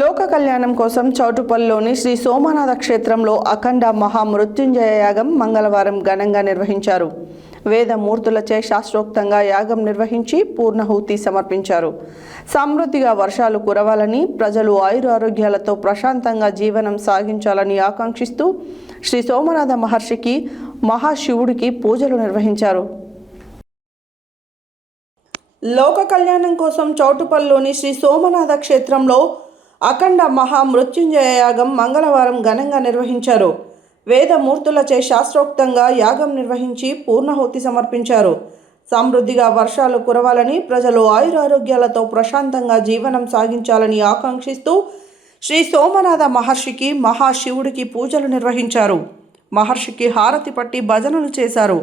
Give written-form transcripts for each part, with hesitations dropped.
లోక కళ్యాణం కోసం చౌటుపల్లిలోని శ్రీ సోమనాథ క్షేత్రంలో అఖండ మహామృత్యుంజయ యాగం మంగళవారం ఘనంగా నిర్వహించారు. వేదమూర్తులచే శాస్త్రోక్తంగా యాగం నిర్వహించి పూర్ణహూతి సమర్పించారు. సమృద్ధిగా వర్షాలు కురవాలని, ప్రజలు ఆయురారోగ్యాలతో ప్రశాంతంగా జీవనం సాగించాలని ఆకాంక్షిస్తూ శ్రీ సోమనాథ మహర్షికి, మహాశివుడికి పూజలు నిర్వహించారు. లోక కళ్యాణం కోసం చౌటుపల్లిలోని శ్రీ సోమనాథ క్షేత్రంలో అఖండ మహామృత్యుంజయ యాగం మంగళవారం ఘనంగా నిర్వహించారు. వేదమూర్తులచే శాస్త్రోక్తంగా యాగం నిర్వహించి పూర్ణహూతి సమర్పించారు. సమృద్ధిగా వర్షాలు కురవాలని, ప్రజలు ఆయురారోగ్యాలతో ప్రశాంతంగా జీవనం సాగించాలని ఆకాంక్షిస్తూ శ్రీ సోమనాథ మహర్షికి, మహాశివుడికి పూజలు నిర్వహించారు. మహర్షికి హారతి పట్టి భజనలు చేశారు.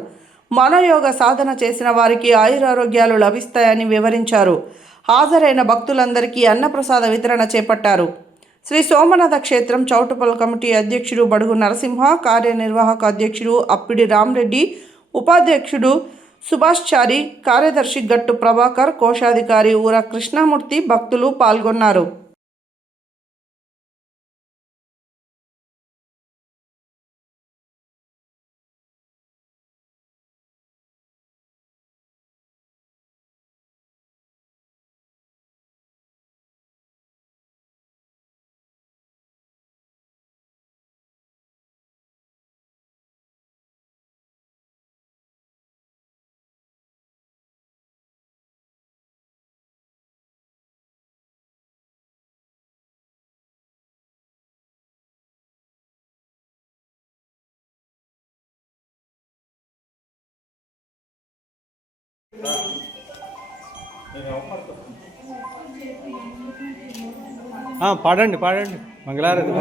మనోయోగ సాధన చేసిన వారికి ఆయురారోగ్యాలు లభిస్తాయని వివరించారు. హాజరైన భక్తులందరికీ అన్నప్రసాద వితరణ చేపట్టారు. శ్రీ సోమనాథ క్షేత్రం చౌటుపల్లి కమిటీ అధ్యక్షుడు బడుగు నరసింహ, కార్యనిర్వాహక అధ్యక్షుడు అప్పిడి రామరెడ్డి, ఉపాధ్యక్షుడు సుభాష్చారి, కార్యదర్శి గట్టు ప్రభాకర్, కోశాధికారి ఊర కృష్ణమూర్తి భక్తులు పాల్గొన్నారు. పాడండి మంగళారతి.